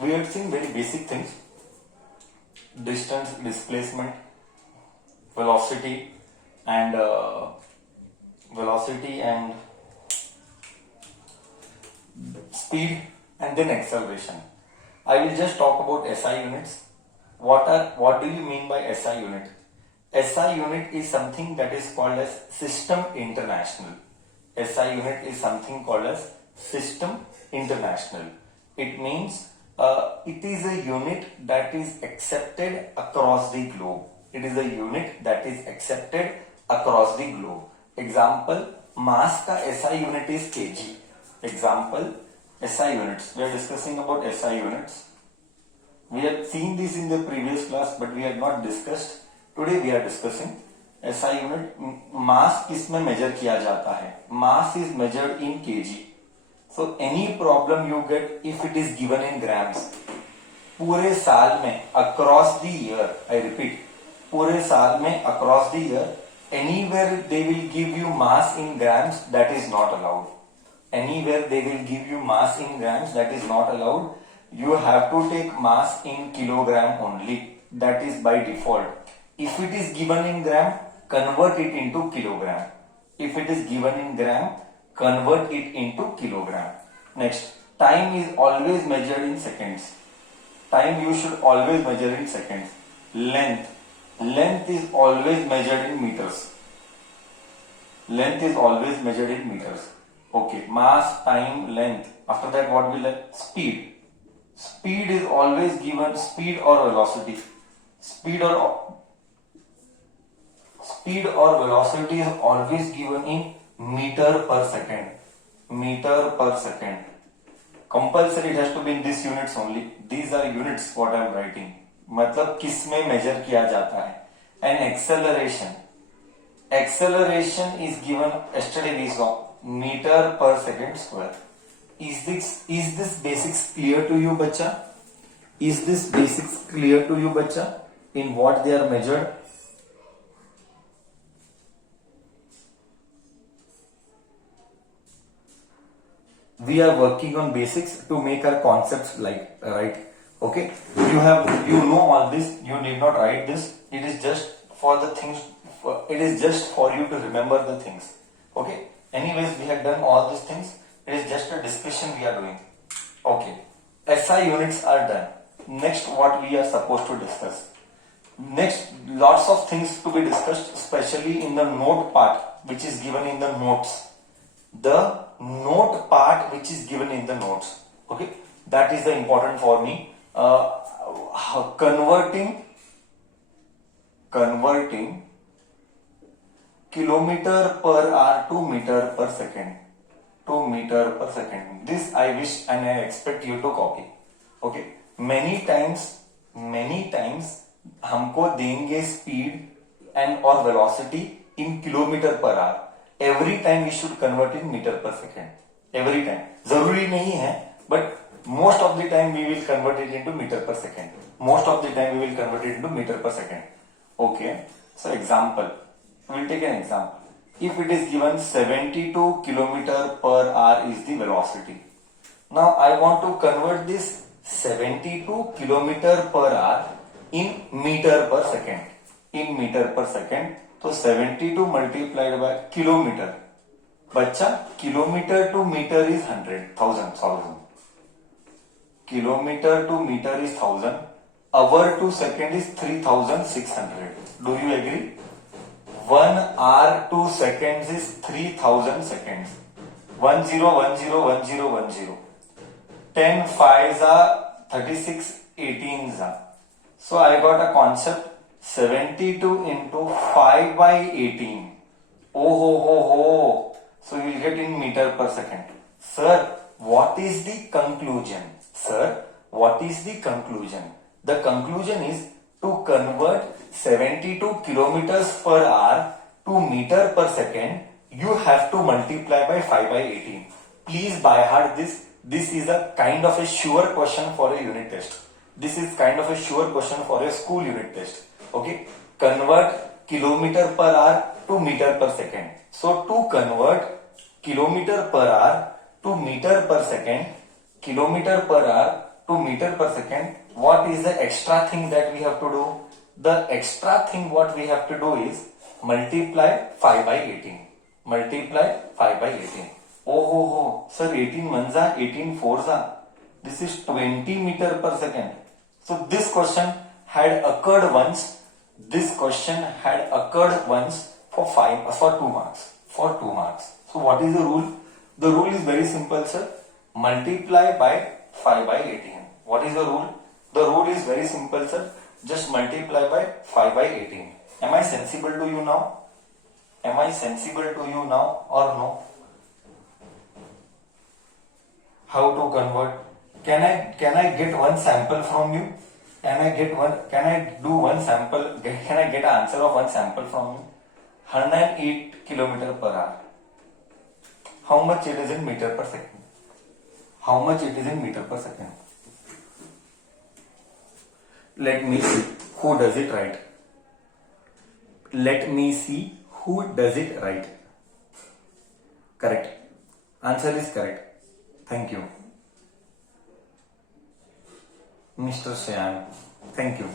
We had seen very basic things: distance, displacement, velocity, and speed, and then acceleration. I will just talk about SI units. What do you mean by SI unit? SI unit is something that is called as System International. SI unit is something called as System International. It means it is a unit that is accepted across the globe. It is a unit that is accepted across the globe. Example, mass का SI unit is kg. Example, SI units. We are discussing about SI units. We have seen this in the previous class, but we had not discussed. Today we are discussing SI unit. Mass किसमें measure किया जाता है? Mass is measured in kg. So any problem you get if it is given in grams. पूरे साल में across the year, I repeat, पूरे साल में across the year, anywhere they will give you mass in grams, that is not allowed. Anywhere they will give you mass in grams, that is not allowed. You have to take mass in kilogram only. That is by default. If it is given in gram, convert it into kilogram. If it is given in gram, convert it into kilogram. Next, time is always measured in seconds. Time you should always measure in seconds. Length is always measured in meters. Length is always measured in meters. Okay, mass, time, length. After that, what will have? Speed. Speed is always given, speed or velocity. Speed or velocity is always given in meter per second. Meter per second. Compulsory it has to be in these units only. These are units what I am writing. मतलब किस में measure किया जाता है. And acceleration is given, yesterday we saw, meter per second square. Is this basics clear to you, bachcha? Is this basics clear to you, bachcha? In what they are measured? We are working on basics to make our concepts right. Okay, you know all this. You need not write this. It is just for the things. It is just for you to remember the things. Okay. Anyways, we have done all these things. It is just a discussion we are doing. Okay. SI units are done. Next, what we are supposed to discuss. Next, lots of things to be discussed, especially in the note part, which is given in the notes. The note part which is given in the notes. Okay. That is the important for me. Converting kilometer per hour to meter per second. To meter per second. This I wish and I expect you to copy. Okay. Many times हमको देंगे speed and or velocity in kilometer per hour. Every time we should convert in meter per second. Every time. जरूरी नहीं है, but most of the time we will convert it into meter per second. Most of the time we will convert it into meter per second. Okay. So example. We will take an example. If it is given 72 kilometer per hour is the velocity. Now I want to convert this 72 kilometer per hour in meter per second. In meter per second. So 72 multiplied by kilometer. Bachcha, kilometer to meter is 100,000. Kilometer to meter is 1000. Hour to second is 3600. Do you agree? 1 hour to seconds is 3000 seconds. 10101010. 10 5s are 36 18s are. So I got a concept. 72 into 5 by 18. Oh. So you will get in meter per second. Sir, what is the conclusion? The conclusion is to convert 72 kilometers per hour to meter per second. You have to multiply by 5 by 18. Please by heart this. This is a kind of a sure question for a unit test. This is kind of a sure question for a school unit test. Okay, convert kilometer per hour to meter per second. So to convert kilometer per hour to meter per second, kilometer per hour to meter per second, what is the extra thing that we have to do? The extra thing what we have to do is multiply 5 by 18. Multiply 5 by 18. Oh, sir, 18 ones are 18 fours are. This is 20 meter per second. So this question had occurred once. This question had occurred once for 2 marks. For 2 marks. So what is the rule? The rule is very simple, sir. Multiply by 5 by 18. What is the rule? The rule is very simple, sir. Just multiply by 5 by 18. Am I sensible to you now? Am I sensible to you now or no? How to convert? Can I get one sample from you? Can I do one sample? Can I get an answer of one sample from you? 108 kilometer per hour. How much it is in meter per second? How much it is in meter per second? Let me see who does it right. Let me see who does it right. Correct. Answer is correct. Thank you. Mr. Shyam, thank you.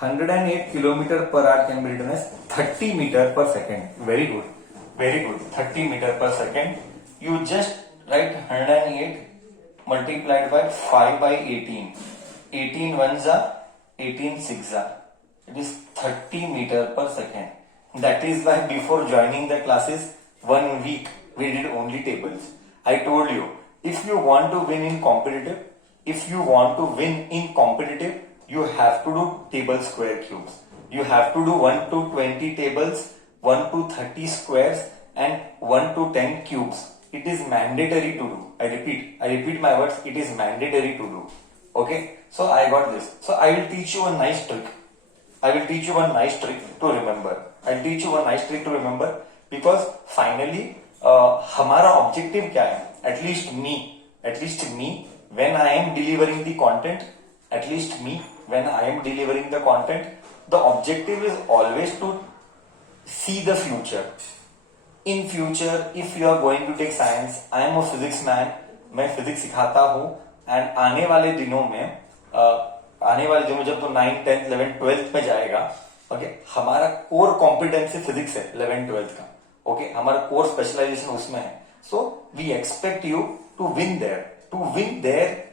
108 kilometer per hour can be written as 30 meter per second. Very good. Very good. 30 meter per second. You just write 108 multiplied by 5 by 18. 18 ones are 18 six are. It is 30 meter per second. That is why before joining the classes, 1 week, we did only tables. I told you, if you want to win in competitive, you have to do table square cubes. You have to do 1 to 20 tables, 1 to 30 squares and 1 to 10 cubes. It is mandatory to do. I repeat my words. It is mandatory to do. Okay. So I got this. So I will teach you a nice trick. To remember. Because finally, हमारा objective क्या है? At least me, when I am delivering the content, the objective is always to see the future. In future, if you are going to take science, I am a physics man, मैं physics सिखाता हूँ, and आने वाले दिनों जब तो 9, 10, 11, 12 में जाएगा, ओके, हमारा कोर कॉम्पिटेंसी फिजिक्स है 11, 12 का, ओके, हमारा कोर स्पेशलाइजेशन उसमें है. So we expect you to win there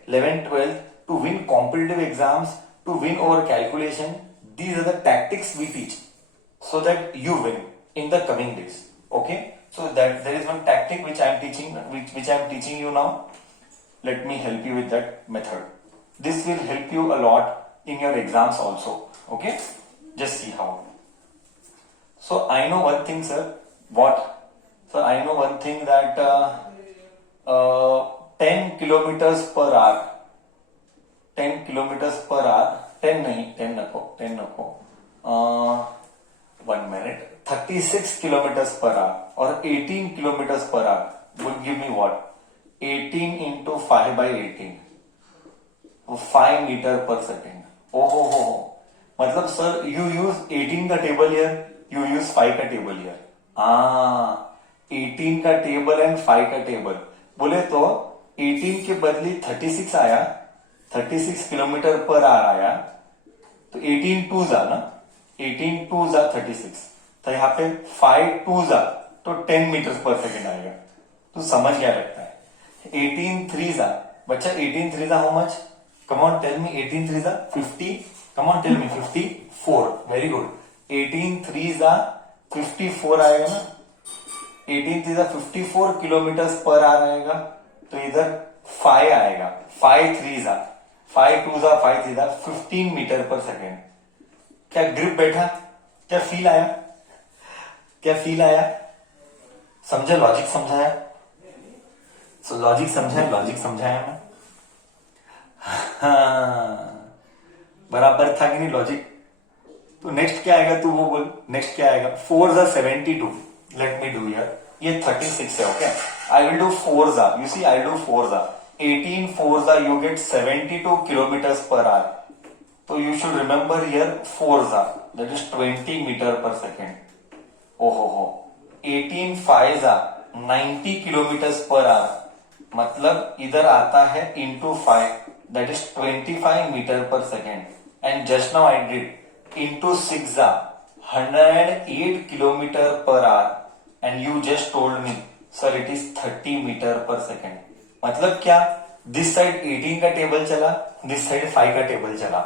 11, 12, to win competitive exams, to win over calculation. These are the tactics we teach so that you win in the coming days. Okay, so that there is one tactic which I am teaching you now. Let me help you with that method. This will help you a lot in your exams also. Okay, just see how. So I know one thing, sir. What? So I know one thing that 10 kilometers per hour. 10 kilometers per hour. 10 नको. 1 minute. 36 kilometers per hour or 18 kilometers per hour would give me what? 18 into 5 by 18. 5 meter per second. Oh. मतलब sir, you use 18 का table here, you use 5 का table here. 18 का table and 5 का table. बोले तो 18 के बदले 36 आया, 36 किलोमीटर पर आवर आया, तो 18 टू जा ना, 18 टू जा 36, तो यहाँ पे 5 टू जा तो 10 मीटर पर सेकेंड आएगा. तो समझ क्या लगता है? 18 थ्री जा, बच्चा 18 थ्री जा how much? Come on tell me. 18 three जा 50. Come on tell me. 54. Very good. 18 three जा 54 आएगा ना. 18 थ्री जा 54 किलोमीटर पर आवर आएगा, तो इधर 5 आएगा. 5 थ्री जा 5 टू जा 5 थ्री जा 15 मीटर पर सेकेंड. क्या ग्रिप बैठा? क्या फील आया? समझा? लॉजिक समझाया? सो लॉजिक समझाया मैं. हाँ, बराबर था कि नहीं लॉजिक? तो नेक्स्ट क्या आएगा तू वो बोल. नेक्स्ट क्या आएगा? 4 जा 72. Let me do here. ये 36 है. ओके, आई विल डू 4 जा. यू सी, आई डू 4 जा. 18 4 जा you get 72 kilometre per hour. तो यू शुड रिमेंबर हियर 4 जा, दैट इज 20 मीटर पर सेकेंड. ओहो. 18 5 जा 90 किलोमीटर पर आवर. मतलब इधर आता है into 5, that is 25 meter per second, and just now I did into 6 108 kilometer per hour, and you just told me sir it is 30 meter per second. मतलब क्या, this side 18 का table चला, this side 5 का table चला.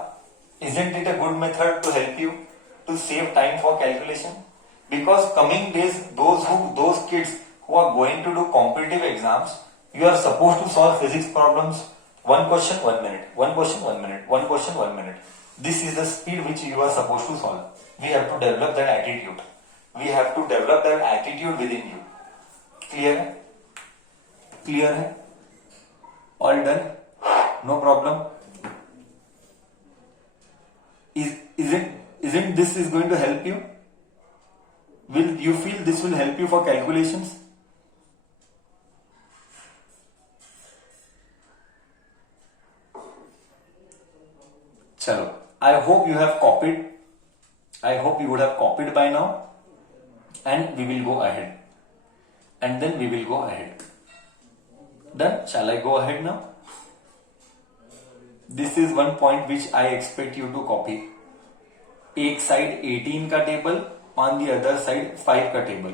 Isn't it a good method to help you to save time for calculation? Because coming days, those kids who are going to do competitive exams, you are supposed to solve physics problems. One question, 1 minute. One question, 1 minute. One question, 1 minute. This is the speed which you are supposed to solve. We have to develop that attitude. We have to develop that attitude within you. Clear है? Clear है? All done? No problem? Isn't this is going to help you? Will you feel this will help you for calculations? Chalo, I hope you have copied. I hope you would have copied by now, and we will go ahead. And then we will go ahead. Done? Shall I go ahead now? This is one point which I expect you to copy. एक side 18 का table, on the other side 5 का table.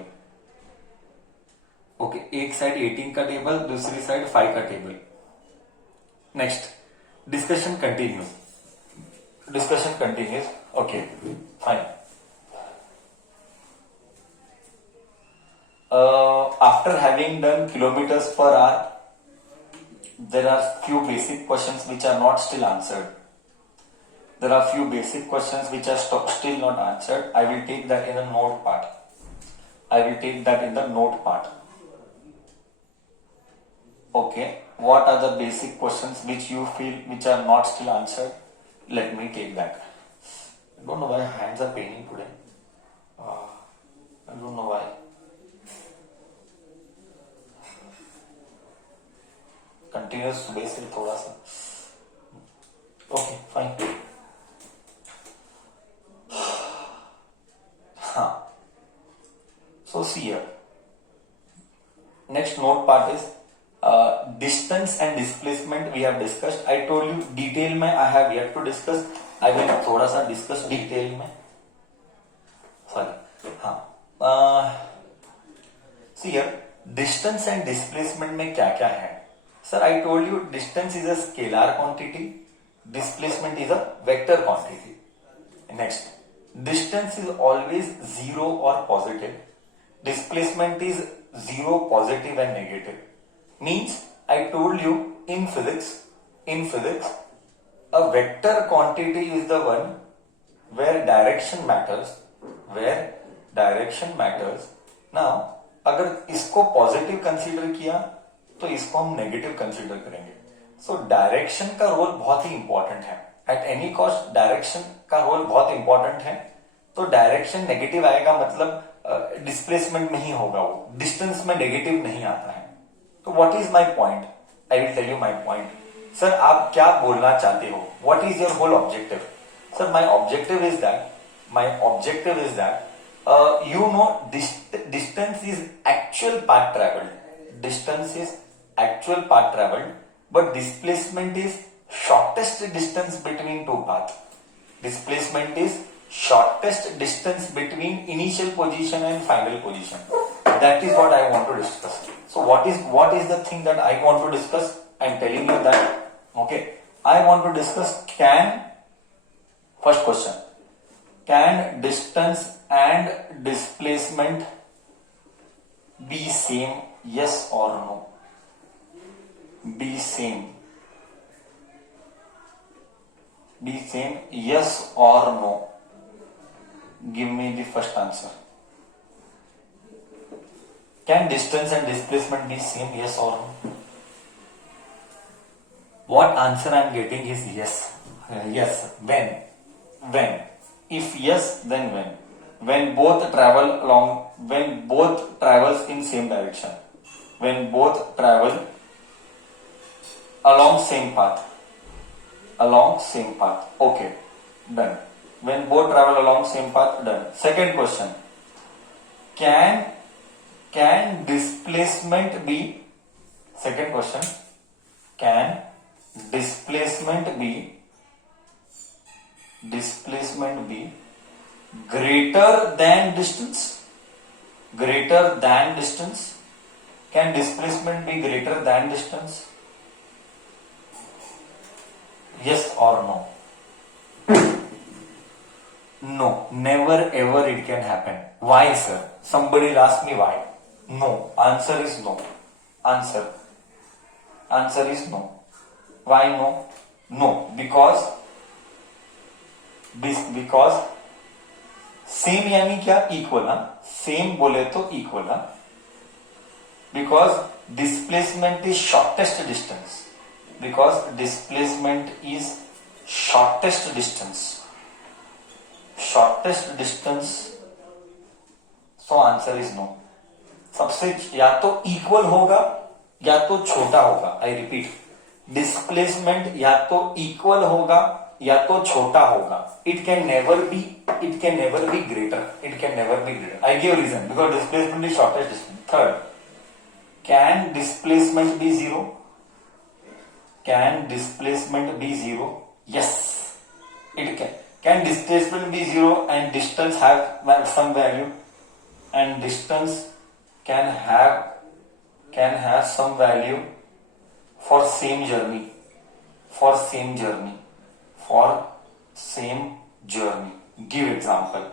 Okay, एक side 18 का table, दूसरी side 5 का table. Next, discussion continues. Discussion continues. Okay, fine. After having done kilometers per hour, there are few basic questions which are not still answered. There are few basic questions which are still not answered. I will take that in the note part. I will take that in the note part. Okay, what are the basic questions which you feel which are not still answered? Let me take that. I don't know why hands are paining today. I don't know why. Continuous सुबह से थोड़ा सा. Okay, fine. हाँ, so see here, next note part is distance and displacement. We have discussed. I told you detail में I have yet to discuss. I will थोड़ा सा discuss detail में. Sorry, हाँ. See here, distance and displacement में क्या क्या है. Sir, I told you distance is a scalar quantity, displacement is a vector quantity. Next, distance is always 0 or positive. Displacement is 0, positive and negative. Means, I told you in physics, a vector quantity is the one where direction matters. Now, अगर इसको positive consider किया तो इसको हम negative consider करेंगे. So direction का role बहुत ही important है. एट एनी कॉस्ट डायरेक्शन का रोल बहुत इंपॉर्टेंट है. तो डायरेक्शन नेगेटिव आएगा मतलब डिस्प्लेसमेंट में ही होगा, वो डिस्टेंस में नेगेटिव नहीं आता है. तो what is my point? I will tell you my point. Sir, आप क्या बोलना चाहते हो? What is your whole objective? Sir, my objective is that you know distance is actual path traveled, but displacement is shortest distance between two paths. Displacement is shortest distance between initial position and final position. That is what I want to discuss. So what is the thing that I want to discuss? I am telling you that. Okay, I want to discuss first question, can distance and displacement be same? Yes or no? Be same, yes or no? Give me the first answer. Can distance and displacement be same? Yes or no? What answer I am getting is yes. Yes. When? If yes, then when? When both travels in same direction. When both travel along same path. Okay, done. When both travel along same path, done. Second question. Can displacement be, second question, can displacement be greater than distance. Greater than distance. Can displacement be greater than distance? Yes or no? No, never ever it can happen. Why, sir? Somebody will ask me why. No. Answer is no. Answer is no. Why no? No, because same यानी क्या? Equal. Same बोले तो equal. Because displacement is shortest distance. Shortest distance. So answer is no. सबसे या तो equal होगा या तो छोटा होगा. आई रिपीट, डिस्प्लेसमेंट या तो इक्वल होगा या तो छोटा होगा. It can never be greater. I give reason, because displacement is shortest distance. Third, can displacement be zero? Yes, it can. Can displacement be zero and distance have some value? And distance can have some value for same journey. Give example.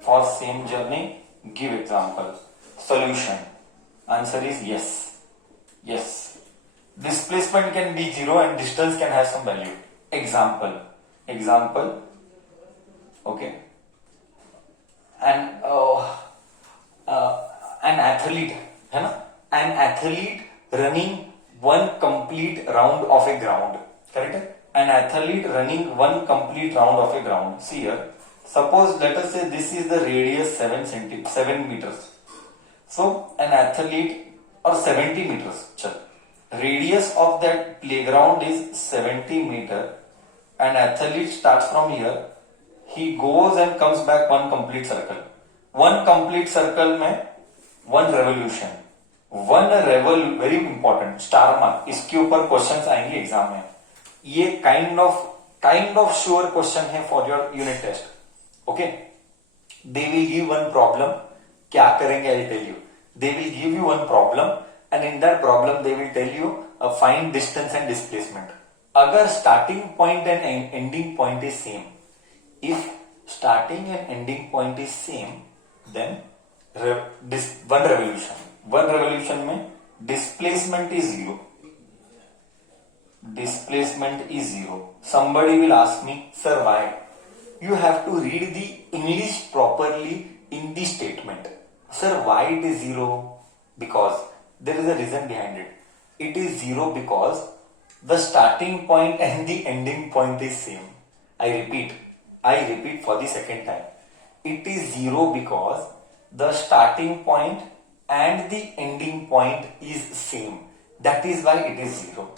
For same journey, give example. Solution. Answer is yes. Displacement can be zero and distance can have some value. Example. Okay. And an athlete, है ना? An athlete running one complete round of a ground. Correct? An athlete running one complete round of a ground. See here. Suppose, let us say this is the radius 7 meters. So an athlete, or 70 meters. Radius of that playground is 70 meter. An athlete starts from here. He goes and comes back one complete circle. One complete circle में one revolution. Very important. Star mark. इसके ऊपर questions आएंगे exam में. ये kind of sure question है for your unit test. Okay. They will give one problem. क्या करेंगे? I will tell you. They will give you one problem, and in that problem they will tell you find distance and displacement. अगर starting point and ending point is same, if starting and ending point is same, then one revolution में displacement is zero. Somebody will ask me, sir, why? You have to read the English properly in the statement. Sir, why it is zero? Because there is a reason behind it. It is zero because the starting point and the ending point is same. I repeat for the second time. It is zero because the starting point and the ending point is same. That is why it is zero.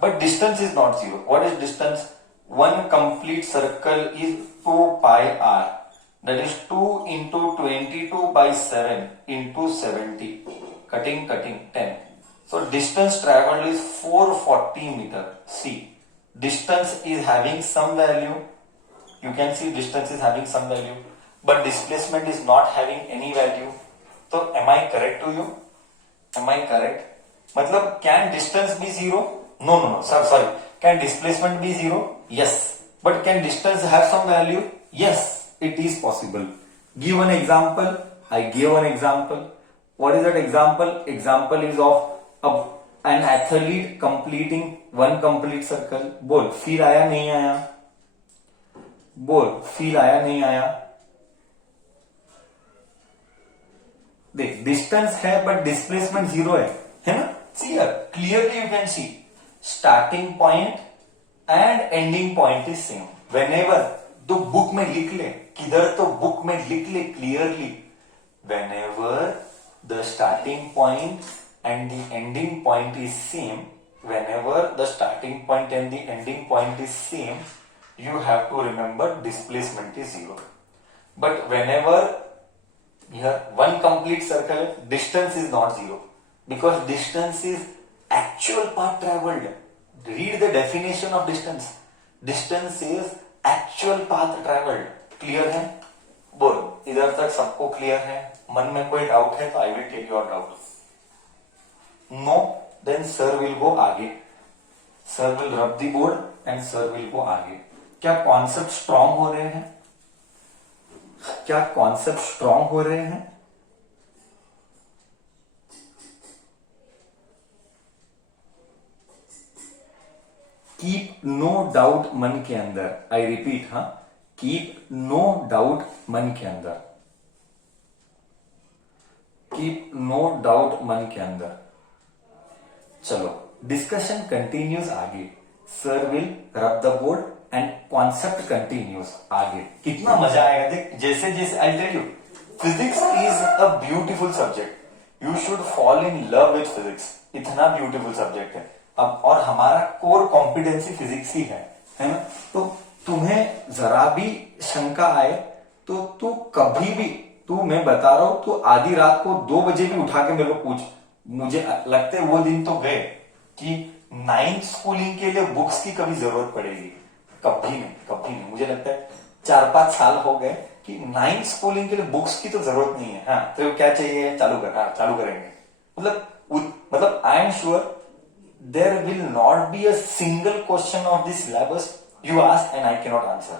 But distance is not zero. What is distance? One complete circle is 2 pi r. That is 2 into 22 by 7 into 70. Cutting 10. So distance traveled is 440 meter. See, distance is having some value. You can see distance is having some value, but displacement is not having any value. So am I correct to you? Am I correct? मतलब can distance be zero? No. Sorry. Can displacement be zero? Yes. But can distance have some value? Yes, it is possible. Give an example. I gave an example. What is that example? Example is of an athlete completing one complete circle. बोल feel आया नहीं आया? बोल feel आया नहीं आया? देख distance है but displacement zero है ना? See here, clearly you can see starting point and ending point is same. Whenever तो बुक में लिख ले, किधर तो बुक में लिख ले clearly. Whenever the starting point and the ending point is same, whenever the starting point and the ending point is same, you have to remember displacement is zero. But whenever here one complete circle, distance is not zero, because distance is actual path traveled. Read the definition of distance. Distance is actual path traveled. Clear है? बोलो, इधर तक सबको clear है? मन में कोई doubt है तो I will take your doubt. No, then sir will go आगे. Sir will rub the board and sir will go आगे. क्या कॉन्सेप्ट स्ट्रांग हो रहे हैं? क्या कॉन्सेप्ट स्ट्रांग हो रहे हैं? कीप नो डाउट मन के अंदर. आई रिपीट, हाँ, कीप नो डाउट मन के अंदर. कीप नो डाउट मन के अंदर. चलो, डिस्कशन कंटिन्यूज आगे. Sir will rub the board and concept continues आगे. कितना मजा आएगा देख. जैसे जैसे I tell you, physics is a beautiful subject. You should fall in love with physics. इतना ब्यूटीफुल सब्जेक्ट है. अब और हमारा कोर कॉम्पिटेंसी फिजिक्स ही है ना. तो तुम्हें जरा भी शंका आए तो तू कभी भी, तू, मैं बता रहा हूं, तू आधी रात को 2 बजे भी उठा के मेरे को पूछ. मुझे लगता है वो दिन तो गए कि 9th स्कूलिंग के लिए बुक्स की कभी जरूरत पड़ेगी. कभी नहीं, कभी नहीं. मुझे लगता है 4-5 साल हो गए कि 9th स्कूलिंग के लिए बुक्स की तो जरूरत नहीं है. हाँ, तो क्या चाहिए, चालू कर. हाँ, चालू करेंगे. मतलब I am sure there will not be a single question of the syllabus you ask and I cannot answer.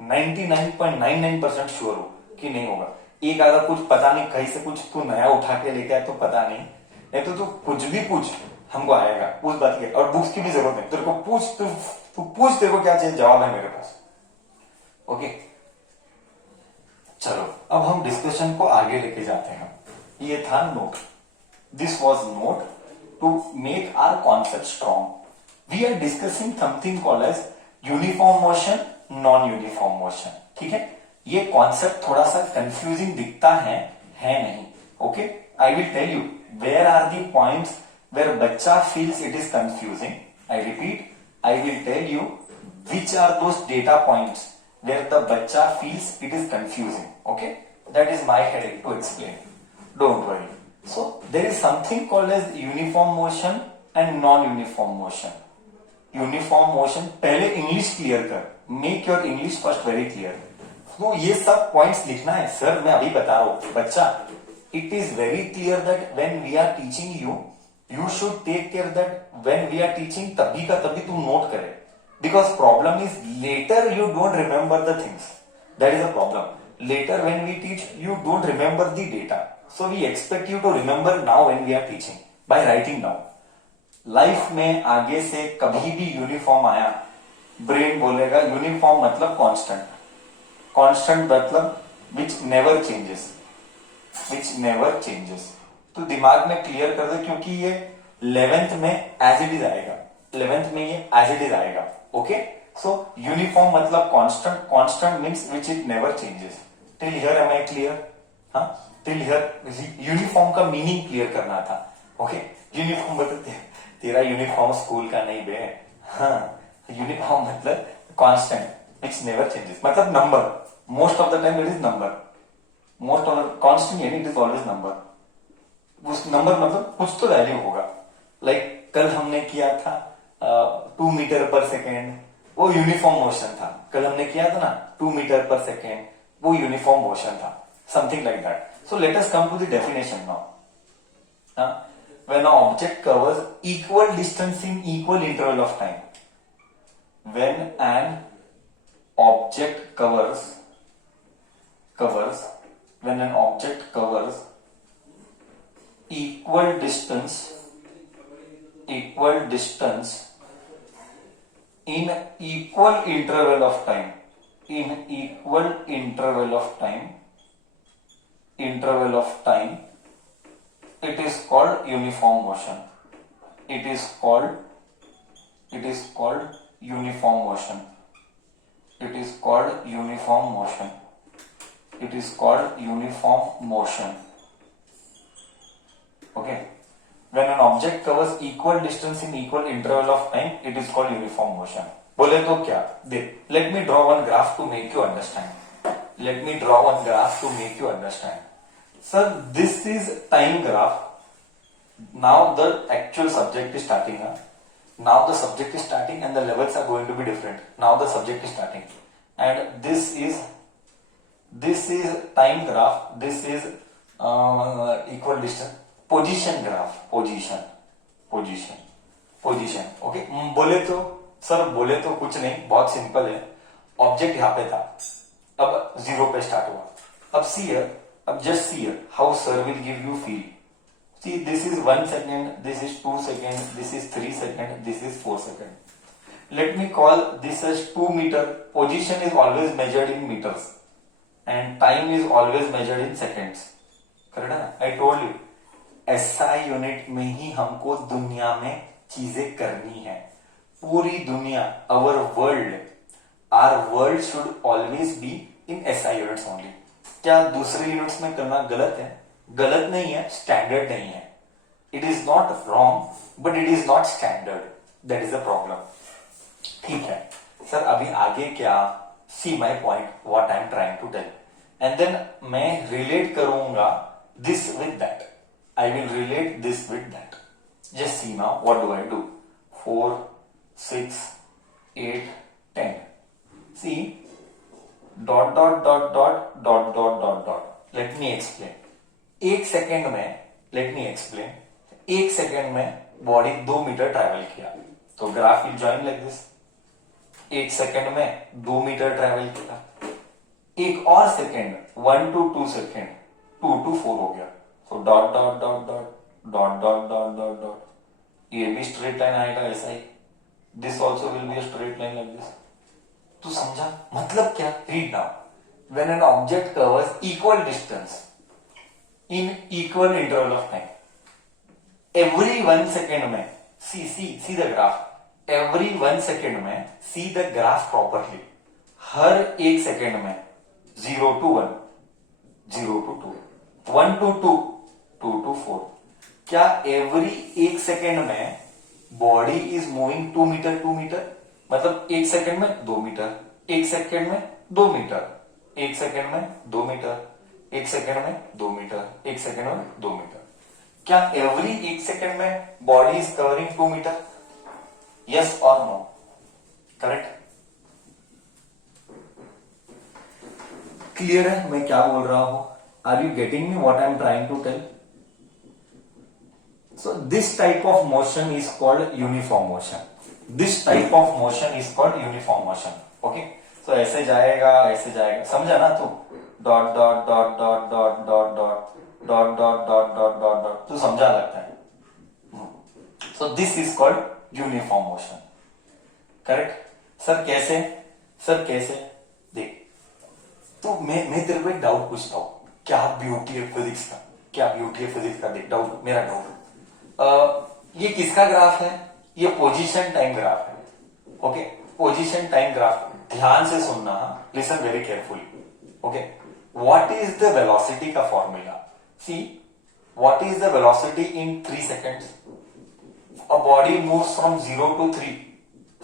99.99% sure हो कि नहीं होगा. एक आधा कुछ पता नहीं, कहीं से कुछ तू नया उठा के लेके आए तो पता नहीं तो तू कुछ भी पूछ, हमको आएगा. उस बात की, और बुक्स की भी जरूरत नहीं. तेरे को पूछ, तू पूछ, तेरे को क्या चाहिए, जवाब है मेरे पास. ओके, चलो अब हम डिस्कशन को आगे लेके जाते हैं. ये था note. This was not to make our concept strong. We are discussing something called as uniform motion, non-uniform motion. ठीक है, ये कॉन्सेप्ट थोड़ा सा कंफ्यूजिंग दिखता है नहीं. Okay, I will tell you where are the points where बच्चा feels it is confusing. I repeat, I will tell you which are those data points where the बच्चा feels it is confusing. Okay, that is my headache to explain. Don't worry. So there is something called as uniform motion and non-uniform motion. Uniform motion, पहले English clear कर. Make your English first very clear. तो ये सब points लिखना है. Sir मैं अभी बता रहा हूं बच्चा, it is very clear that when we are teaching you, you should take care that when we are teaching तभी का तभी तू नोट करे. Because problem is later you don't remember the things. That is a problem. Later when we teach, you don't remember the data. So we expect you to remember now when we are teaching by writing down. Life में आगे से कभी भी uniform आया, brain बोलेगा uniform मतलब constant. Constant मतलब which never changes. Which never changes. तो दिमाग में क्लियर कर दे, क्योंकि ये 11th में एज इट इज आएगा. 11th में ये एज इट इज आएगा. ओके, सो यूनिफॉर्म मतलब constant. Constant means which it never changes. Till here am I clear? हाँ, टिल हियर यूनिफॉर्म का मीनिंग क्लियर करना था. ओके, यूनिफॉर्म मतलब तेरा यूनिफॉर्म स्कूल का नहीं बे. हाँ, यूनिफॉर्म मतलब कांस्टेंट विच नेवर चेंजेस, मतलब number. Most of the time it is number. Most of the constant यानी इट इज ऑलवेज नंबर. उस नंबर मतलब कुछ तो वैल्यू होगा. लाइक कल हमने किया था 2 मीटर पर सेकेंड, वो यूनिफॉर्म मोशन था. कल हमने किया था ना 2 मीटर पर सेकेंड, वो यूनिफॉर्म मोशन था. Something like that. So let us come to the definition now. When an object covers equal distance in equal interval of time. When an object covers when an object covers equal distance in equal interval of time, it is called uniform motion. It is called uniform motion. It is called uniform motion. It is called uniform motion. Okay, when an object covers equal distance in equal interval of time, it is called uniform motion. बोले तो क्या? देख, let me draw one graph to make you understand. Let me draw one graph to make you understand. Sir, this is time graph. Now the actual subject is starting. Now the subject is starting and the levels are going to be different. Now the subject is starting, and this is time graph, this is equal distance position graph, position okay. बोले तो sir, बोले तो कुछ नहीं, बहुत simple है। Object यहां पे था, अब 0 पे स्टार्ट हुआ। अब सी हियर, अब just see here how sir will give you feel. See this is 1 second, this is 2 second, this is 3 second, this is 4 second. Let me call this as 2 metre. Position is always measured in metres and time is always measured in seconds. Correct है ना? I told you SI unit में ही हमको दुनिया में चीजें करनी है। पूरी दुनिया, our world should always be in SI units only. क्या दूसरे यूनिट्स में करना गलत है? गलत नहीं है, स्टैंडर्ड नहीं है। It is not wrong but it is not standard, that is a problem. ठीक है सर, अभी आगे क्या? See my point, what I am trying to tell, and then मैं रिलेट करूंगा this with that. I will relate this with that. Just see now, what do I do? 4, 6, 8, 10. See, dot, dot, dot, dot, dot, dot, dot, dot. Let me explain. 1 second में, let me explain. 1 second में body 2 metre travel किया, तो graph will join like this. 1 second में 2 metre travel किया, एक और second 1 to 2 second 2 to 4 हो गया। तो dot dot dot dot dot dot dot dot dot, ये भी स्ट्रेट लाइन आएगा ऐसा ही। This also will be a straight line like this. तू समझा मतलब क्या? Read now, when an object covers equal distance in equal interval of time, every 1 second में see the graph, every 1 second में see the graph properly. हर 1 second में 0 to 1, 0 to 2, 1 to 2, 2 to 4। क्या every 1 second में body is moving 2 metre 2 metre? मतलब 1 second में 2 metre, 1 second में 2 metre, 1 second में 2 मीटर, 1 सेकेंड में 2 मीटर, 1 सेकेंड में 2 मीटर। क्या एवरी 1 सेकेंड में body is covering 2 metre? Yes और नो? करेक्ट? क्लियर है मैं क्या बोल रहा हूं? Are you getting me what I am trying to tell? So this type of motion is called uniform motion. This type of motion is called uniform motion. Okay? So ऐसे जाएगा, समझा ना तू? Dot dot dot dot dot dot dot dot dot dot dot dot dot, तू समझा लगता है? So this is called uniform motion. Correct? Sir कैसे? देख, तो मैं तेरे को एक डाउट पूछता हूं, क्या ब्यूटी है फिजिक्स का? देख, डाउट, मेरा डाउट, ये किसका ग्राफ है? ये पोजीशन टाइम ग्राफ है। ओके, पोजीशन टाइम ग्राफ, ध्यान से सुनना, listen very carefully. Okay, what is the velocity का formula? See, what is the velocity in 3 seconds? A body moves from 0 to 3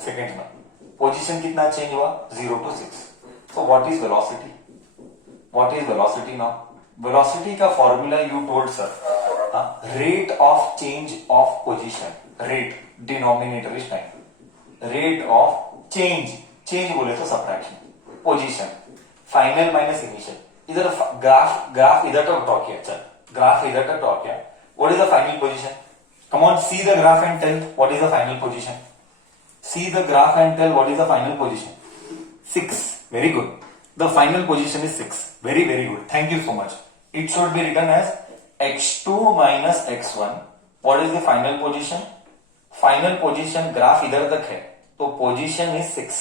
second में, पोजीशन कितना change हुआ? 0 to 6। So what is velocity? Now velocity का formula you told sir, rate of change of position. Rate, denominator is time. Rate of change बोले तो subtraction, position, final minus initial. इधर graph इधर तक draw किया, चल graph इधर तक ड्रॉ किया। What is the final position? Come on, see the graph and tell what is the final position. See the graph and tell what is the final position. 6, very good, the final position is 6, very very good, thank you so much. It should be written as x2 minus x1, what is the final position? Final position graph इधर तक है तो position is 6।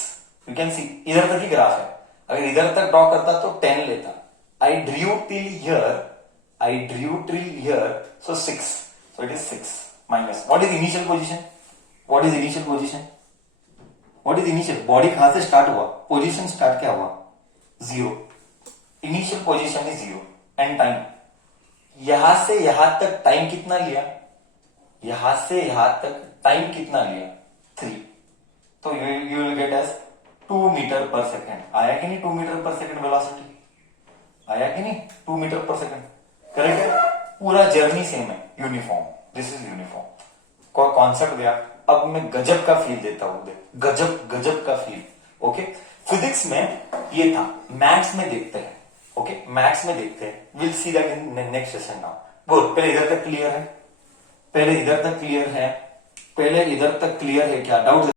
You can see इधर तक ही graph है, अगर इधर तक ड्रॉ करता तो 10 लेता। I drew till here, so 6, so it is 6 minus, what is initial position? Body कहां से स्टार्ट हुआ? पोजीशन स्टार्ट क्या हुआ? 0। Initial position is 0 and time, यहां से यहां तक टाइम कितना लिया? 3। तो you will get as 2 metre पर सेकेंड। आया कि नहीं 2 मीटर पर सेकेंड वेलोसिटी? आया कि नहीं 2 मीटर पर सेकेंड? करेक्ट है? पूरा जर्नी सेम है, uniform, this is uniform. Concept गया, अब मैं गजब का फील देता हूं, गजब गजब का फील। ओके, फिजिक्स में ये था, मैथ्स में देखते हैं। ओके, मैथ्स में देखते हैं, will see that in next session now. बोल, पहले इधर तक क्लियर है? पहले इधर तक क्लियर है? पहले इधर तक क्लियर है क्या? डाउट